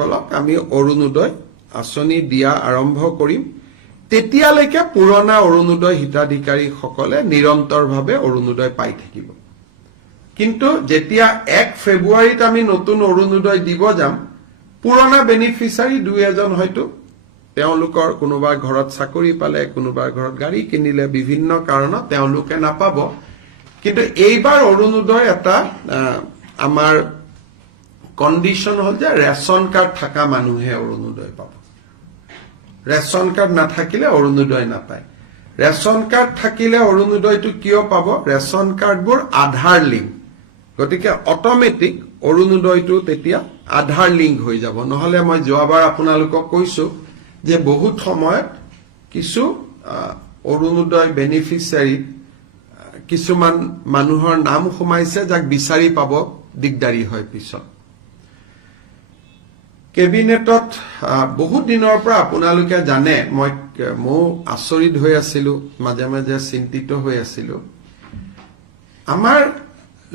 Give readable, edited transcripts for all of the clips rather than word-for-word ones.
কলক আমি অৰুণোদয় আঁচনি দিয়া আৰম্ভ কৰিম তেতিয়ালৈকে পুৰণা অৰুণোদয় হিতাধিকাৰীসকলে নিৰন্তৰভাৱে অৰুণোদয় পাই থাকিব কিন্তু যেতিয়া 1 ফেব্ৰুৱাৰীত আমি নতুন অৰুণোদয় দিব যাম পুৰণা বেনিফিচিয়াৰী দুই এজন হয়তো তেওঁলোকৰ কোনোবা ঘৰত চাকৰি পালে কোনোবা ঘৰত গাড়ী কিনিলে বিভিন্ন কাৰণত তেওঁলোকে নাপাব কিন্তু এইবাৰ অৰুণোদয় এটা আমাৰ কন্ডিশন হল যে ৰেশন কাৰ্ড থাকা মানুহে অৰুণোদয় পাব ৰেশন কাৰ্ড নাথাকিলে অৰুণোদয় নাপায় ৰেশন কাৰ্ড থাকিলে অৰুণোদয়টো কিয় পাব ৰেশন কাৰ্ডবোৰ আধাৰ লিংক গতিকে অটোমেটিক অৰুণোদয়টো তেতিয়া আধাৰ লিংক হৈ যাব নহলে মই যোৱাবাৰ আপোনালোকক কৈছো যে বহুত সময়ত কিছু অৰুণোদয় বেনিফিচিয়াৰী কিছুমান মানুহৰ নাম সোমাইছে যাক বিচাৰি পাব দিগদাৰি হয় পিছত কেবিনেটত বহুত দিনৰ পৰা আপোনালোকে জানে মই আচৰিত হৈ আছিলো মাজে মাজে চিন্তিত হৈ আছিলো আমাৰ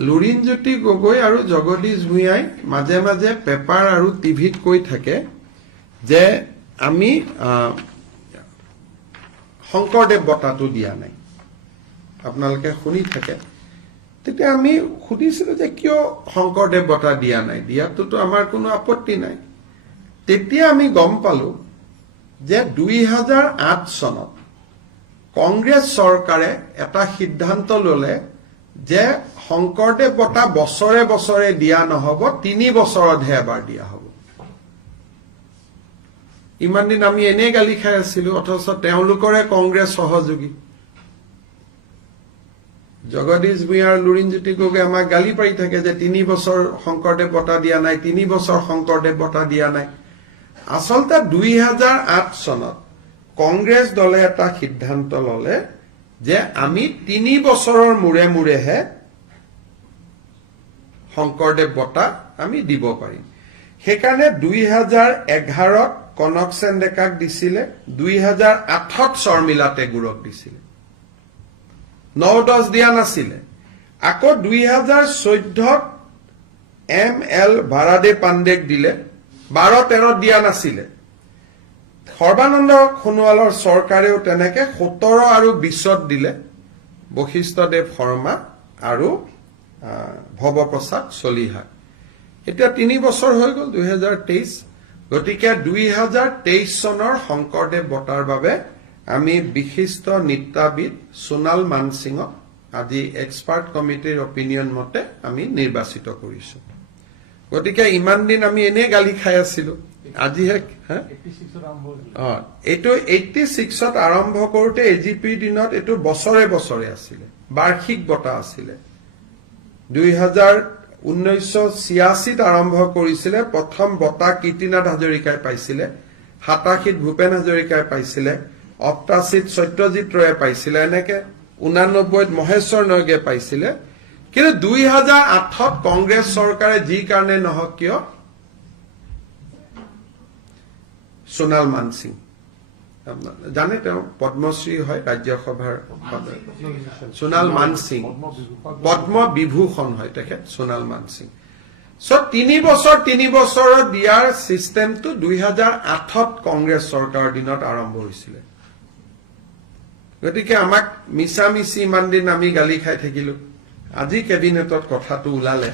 লুৰিণজ্যোতি গগৈ আৰু জগদীশ ভূঞাই মাজে মাজে পেপাৰ আৰু টিভিত কৈ থাকে যে আমি শংকৰদেৱ বঁটাটো দিয়া নাই আপোনালোকে শুনি থাকে তেতিয়া আমি সুধিছিলো যে কিয় শংকৰদেৱ বঁটা দিয়া নাই দিয়াটোতো আমাৰ কোনো আপত্তি নাই তেতিয়া আমি গম পালো যে 2008 চনত কংগ্ৰেছ চৰকাৰে এটা সিদ্ধান্ত ললে যে শংকৰদেৱ বঁটা বছৰে বছৰে দিয়া নহব 3 বছৰতহে এবাৰ দিয়া হ'ব ইমান দিন আমি এনে গালি খাই আছিলো অথচ তেওঁলোকৰে কংগ্ৰেছ সহযোগী জগদীশ ভূঞা আৰু লুৰিণজ্যোতি গগৈ আমাক গালি পাৰি থাকে যে 3 বছৰ শংকৰদেৱ বঁটা দিয়া নাই 3 বছৰ শংকৰদেৱ বঁটা দিয়া নাই আচলতে 2008 চনত কংগ্ৰেছ দলে এটা সিদ্ধান্ত ললে যে আমি 3 বছৰৰ মূৰে মূৰেহে শংকৰদেৱ বঁটা আমি দিব পাৰিম সেইকাৰণে 2011ত কনকসেন ডেকাক দিছিলে 2008ত শৰ্মিলা টেগুৰক দিছিলে 9-10 দিয়া নাছিলে আকৌ 2014ত ML ভাৰাদে পাণ্ডেক দিলে 12-13 দিয়া নাছিলে সৰ্বানন্দ সোণোৱালৰ চৰকাৰেও তেনেকে 17 আৰু 20ত দিলে বশিষ্ঠদেৱ শৰ্মা আৰু ভৱপ্ৰসাদ চলিহা এতিয়া 3 বছৰ হৈ গল 2023 গতিকে 2023 চনৰ শংকৰদেৱ বঁটাৰ বাবে আমি বিশিষ্ট নৃত্যবিদ সোণাল মানসিংক আজি এক্সপাৰ্ট কমিটিৰ অপিনিয়ন মতে আমি নিৰ্বাচিত কৰিছো গতিকে ইমান দিন আমি এনে গালি খাই আছিলো আজিহে এইটো 86ত আৰম্ভ কৰোতে এজিপি দিনত এইটো বছৰে বছৰে আছিলে বাৰ্ষিক বঁটা আছিলে 1986ত আৰম্ভ কৰিছিলে প্ৰথম বঁটা কীৰ্তিনাথ হাজৰিকাই পাইছিলে 87ত ভূপেন হাজৰিকাই পাইছিলে 88ত সত্যজিৎ ৰয়ে পাইছিলে এনেকে 89ত মহেশ্বৰ নয়গে পাইছিলে কিন্তু 2008ত কংগ্ৰেছ চৰকাৰে যি কাৰণে নহক কিয় সোণাল মানসিং জানে তেওঁ পদ্মশ্ৰী হয় ৰাজ্যসভাৰ সোণাল মানসিং পদ্ম বিভূষণ হয় তেখেত সোণাল মানসিং সো 3 বছৰত দিয়াৰ সিস্টেমটো 2008ত কংগ্ৰেছ চৰকাৰৰ দিনত আৰম্ভ হৈছিল গতিকে আমাক মিছামিছি ইমান দিন আমি গালি খাই থাকিলো আজি কেবিনেটত কথাটো ওলালে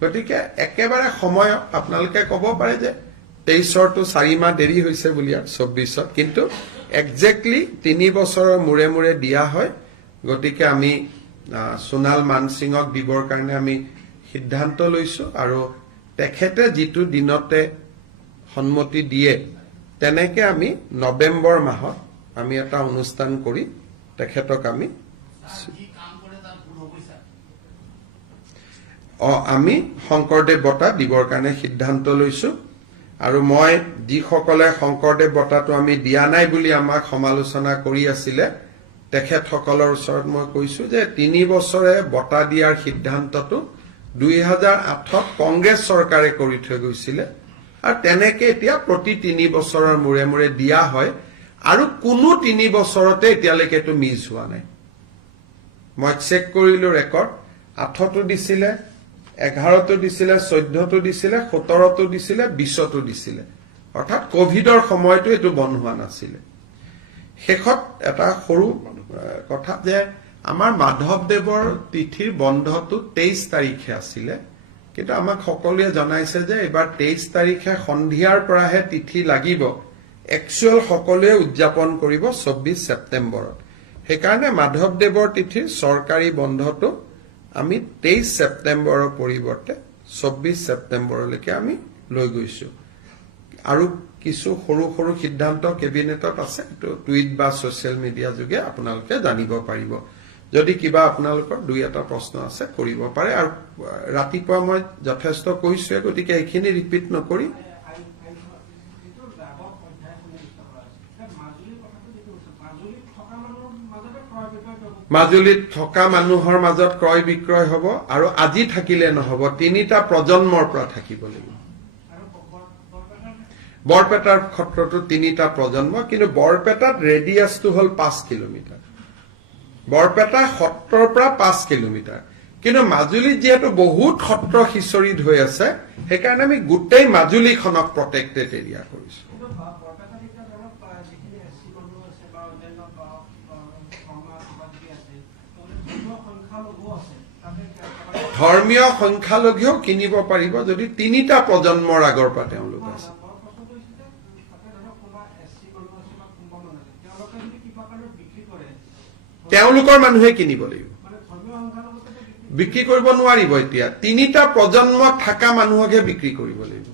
গতিকে একেবাৰে সময় আপোনালোকে ক'ব পাৰে যে 23ৰটো 4 মাহ দেৰি হৈছে বুলি 24ত কিন্তু এক্স্যাক্টলি 3 বছৰৰ মূৰে মূৰে দিয়া হয় গতিকে আমি সোণাল মানসিংক দিবৰ কাৰণে আমি সিদ্ধান্ত লৈছো আৰু তেখেতে যেটো দিনতে সন্মতি দিয়ে তেনেকে আমি নৱেম্বৰ মাহত আমি এটা অনুষ্ঠান কৰি তেখেতক আমি আমি শংকৰদেৱ বঁটা দিবৰ কাৰণে সিদ্ধান্ত লৈছো আৰু মই যিসকলে শংকৰদেৱ বঁটাটো আমি দিয়া নাই বুলি আমাক সমালোচনা কৰি আছিলে তেখেতসকলৰ ওচৰত মই কৈছো যে 3 বছৰে বঁটা দিয়াৰ সিদ্ধান্তটো 2008ত কংগ্ৰেছ চৰকাৰে কৰি থৈ গৈছিলে আৰু তেনেকে এতিয়া প্ৰতি 3 বছৰৰ মূৰে মূৰে দিয়া হয় আৰু কোনো 3 বছৰতে এতিয়ালৈকে তো মিছ হোৱা নাই মই চেক কৰিলো ৰেকৰ্ড 8তো দিছিলে 11তো দিছিলে, 14তো দিছিলে, 17তো দিছিলে, 20তো দিছিলে। অৰ্থাৎ কোভিডৰ সময়তো এইটো বন্ধ হোৱা নাছিলে। শেষত এটা সৰু কথা যে আমাৰ মাধৱদেৱৰ তিথিৰ বন্ধটো 23 তাৰিখে আছিলে, কিন্তু আমাক সকলোৱে জনাইছে যে এইবাৰ 23 তাৰিখে সন্ধিয়াৰ পৰাহে তিথি লাগিব, একচুৱেল সকলোৱে উদযাপন কৰিব 24 ছেপ্টেম্বৰত। সেইকাৰণে মাধৱদেৱৰ তিথিৰ চৰকাৰী বন্ধটো আমি 23 ছেপ্টেম্বৰৰ পৰিৱৰ্তে 24 ছেপ্টেম্বৰলৈকে আমি লৈ গৈছো। আৰু কিছু সৰু সৰু সিদ্ধান্ত কেবিনেটত আছে, এইটো টুইট বা ছচিয়েল মিডিয়া যোগে আপোনালোকে জানিব পাৰিব। যদি কিবা আপোনালোকৰ দুই এটা প্ৰশ্ন আছে কৰিব পাৰে। আৰু ৰাতিপুৱা মই যথেষ্ট কৈছোৱে, গতিকে এইখিনি ৰিপিট নকৰি মাজুলীত থকা মানুহৰ মাজত ক্ৰয় বিক্ৰয় হ'ব, আৰু আজি থাকিলে নহ'ব, 3টা প্ৰজন্মৰ পৰা থাকিব লাগিব। বৰপেটাৰ ক্ষেত্ৰতো 3টা প্ৰজন্ম, কিন্তু বৰপেটাত ৰেডিয়াছটো হ'ল 5 কিলোমিটাৰ, বৰপেটা সত্ৰৰ পৰা 5 কিলোমিটাৰ। কিন্তু মাজুলীত যিহেতু বহুত সত্ৰ সিঁচৰিত হৈ আছে, সেইকাৰণে আমি গোটেই মাজুলীখনক প্ৰটেক্টেড এৰিয়া কৰিছো। ধৰ্মীয় সংখ্যালঘুও কিনিব পাৰিব যদি 3টা প্ৰজন্মৰ আগৰ পৰা তেওঁলোক আছে। তেওঁলোকৰ মানুহে কিনিব লাগিব, বিক্ৰী কৰিব নোৱাৰিব। এতিয়া 3টা প্ৰজন্ম থকা মানুহকহে বিক্ৰী কৰিব লাগিব,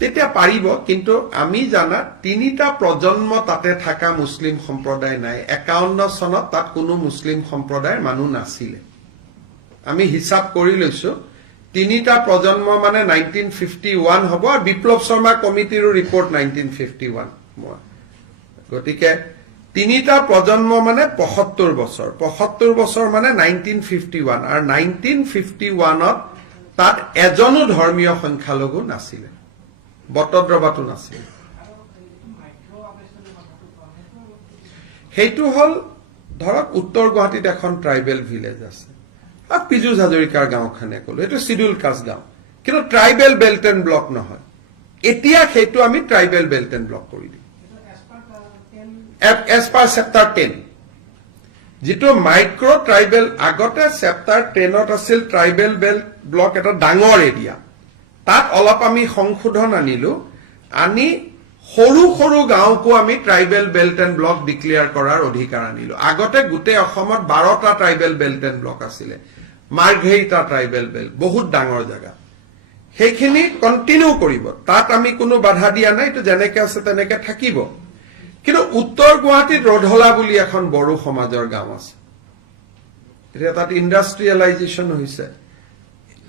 তেতিয়া পাৰিব। কিন্তু আমি জানাত 3টা প্ৰজন্ম তাতে থকা মুছলিম সম্প্ৰদায় নাই। 51 চনত তাত কোনো মুছলিম সম্প্ৰদায়ৰ মানুহ নাছিলে। আমি হিচাপ কৰি লৈছো, 3টা প্ৰজন্ম মানে 1951 হ'ব, আৰু বিপ্লৱ শৰ্মা কমিটিৰো ৰিপৰ্ট 1951। গতিকে 3টা প্ৰজন্ম মানে 75 বছৰ, 75 বছৰ মানে 1951, আৰু 1951ত তাত এজনো ধৰ্মীয় সংখ্যালঘু নাছিলে, বটদ্ৰৱাটো নাছিলে। সেইটো হ'ল ধৰক উত্তৰ গুৱাহাটীত এখন ট্ৰাইবেল ভিলেজ আছে, আৰু পীযুষ হাজৰিকাৰ গাঁওখনে ক'লো, এইটো চিডিউল কাষ্ট গাঁও, কিন্তু ট্ৰাইবেল বেল্ট এণ্ড ব্লক নহয়। এতিয়া সেইটো আমি ট্ৰাইবেল বেল্ট এণ্ড ব্লক কৰি দিম এজ পাৰ চেপ্টাৰ 10। যিটো মাইক্ৰ' ট্ৰাইবেল, আগতে চেপ্টাৰ 10ত আছিল ট্ৰাইবেল বেল্ট ব্লক, এটা ডাঙৰ এৰিয়া। তাত অলপ আমি সংশোধন আনিলো, আনি সৰু সৰু গাঁওকো আমি tribal belt and block declare কৰাৰ অধিকাৰ আনিলো। আগতে গোটেই অসমত 12টা ট্ৰাইবেল বেল্ট এণ্ড ব্লক আছিলে, মাৰ্ঘেৰিটা ট্ৰাইবেল বেল্ট, বহুত ডাঙৰ জেগা। সেইখিনি কণ্টিনিউ কৰিব, তাত আমি কোনো বাধা দিয়া নাই, এইটো যেনেকে আছে তেনেকে থাকিব। কিন্তু উত্তৰ গুৱাহাটীত ৰধলা বুলি এখন বড়ো সমাজৰ গাঁও আছে, এতিয়া তাত ইণ্ডাষ্ট্ৰিয়েলাইজেশ্যন হৈছে,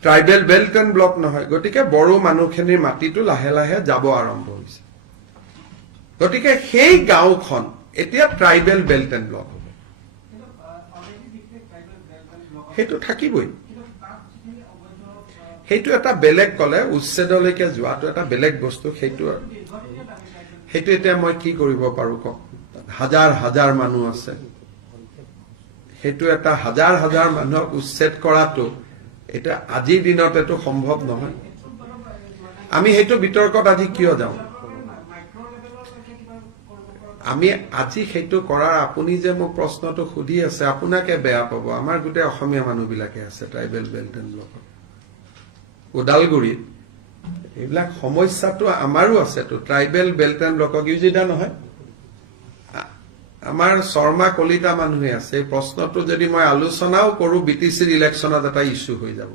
ট্ৰাইবেল বেল্ট এণ্ড ব্লক নহয়। গতিকে বড়ো মানুহখিনিৰ মাটিটো লাহে লাহে যাব আৰম্ভ হৈছে। গতিকে সেই গাঁওখন এতিয়া ট্ৰাইবেল বেল্ট এণ্ড ব্লক হ'ব, সেইটো থাকিবই। সেইটো এটা বেলেগ, ক'লে উচ্ছেদলৈকে যোৱাটো এটা বেলেগ বস্তু। সেইটো এতিয়া মই কি কৰিব পাৰো কওক? হাজাৰ হাজাৰ মানুহ আছে, সেইটো এটা হাজাৰ হাজাৰ মানুহক উচ্ছেদ কৰাটো এটা আজিৰ দিনত এইটো সম্ভৱ নহয়। আমি সেইটো বিতৰ্কত আজি কিয় যাওঁ? আমি আজি সেইটো কৰাৰ, আপুনি যে মোক প্ৰশ্নটো সুধি আছে, আপোনাকে বেয়া পাব, আমাৰ গোটেই অসমীয়া মানুহবিলাকে আছে ট্ৰাইবেল বেল্ট এণ্ড ব্লকত। ওদালগুৰিত এইবিলাক সমস্যাটো আমাৰো আছেতো, ট্ৰাইবেল বেল্ট এণ্ড ব্লকক ইউজিদা নহয়, আমাৰ শৰ্মা কলিতা মানুহে আছে। এই প্ৰশ্নটো যদি মই আলোচনাও কৰো, BTCৰ ইলেকশ্যনত এটা ইছ্যু হৈ যাব।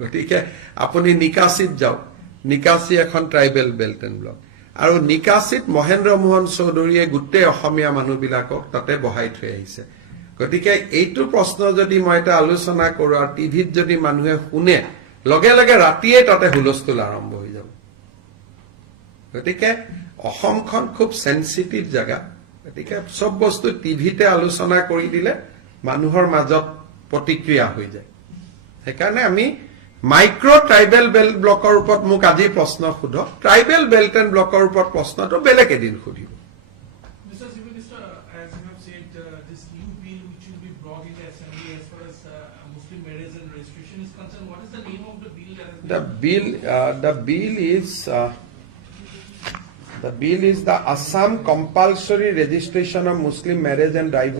গতিকে আপুনি নিকাচিত যাওক, নিকাচি এখন ট্ৰাইবেল বেল্ট এণ্ড ব্লক, আৰু নিকাচিত মহেন্দ্ৰ মোহন চৌধুৰীয়ে গোটেই অসমীয়া মানুহবিলাকক তাতে বহাই থৈ আহিছে। গতিকে এইটো প্ৰশ্ন যদি মই এটা আলোচনা কৰো আৰু টিভিত যদি মানুহে শুনে, লগে লগে ৰাতিয়ে তাতে হুলস্থুল আৰম্ভ হৈ যাব। গতিকে অসমখন খুব সেন্সিটিভ জায়গা। গতিকে সব বস্তু টিভিতে আলোচনা কৰি দিলে মানুহৰ মাজত প্ৰতিক্ৰিয়া হৈ যায়। সেইকাৰণে আমি মাইক্ৰ' ট্ৰাইবেল বেল্ট ব্লকৰ ওপৰত মোক আজি প্ৰশ্ন সোধক, ট্ৰাইবেল বেল্ট এণ্ড ব্লকৰ ওপৰত প্ৰশ্নটো বেলেগ এদিন সুধিব। Mr. Chief Minister, as you have said, this new bill which will be brought in is the name of the bill that has The bill is the Assam Compulsory Registration of Muslim Marriage and Divorce.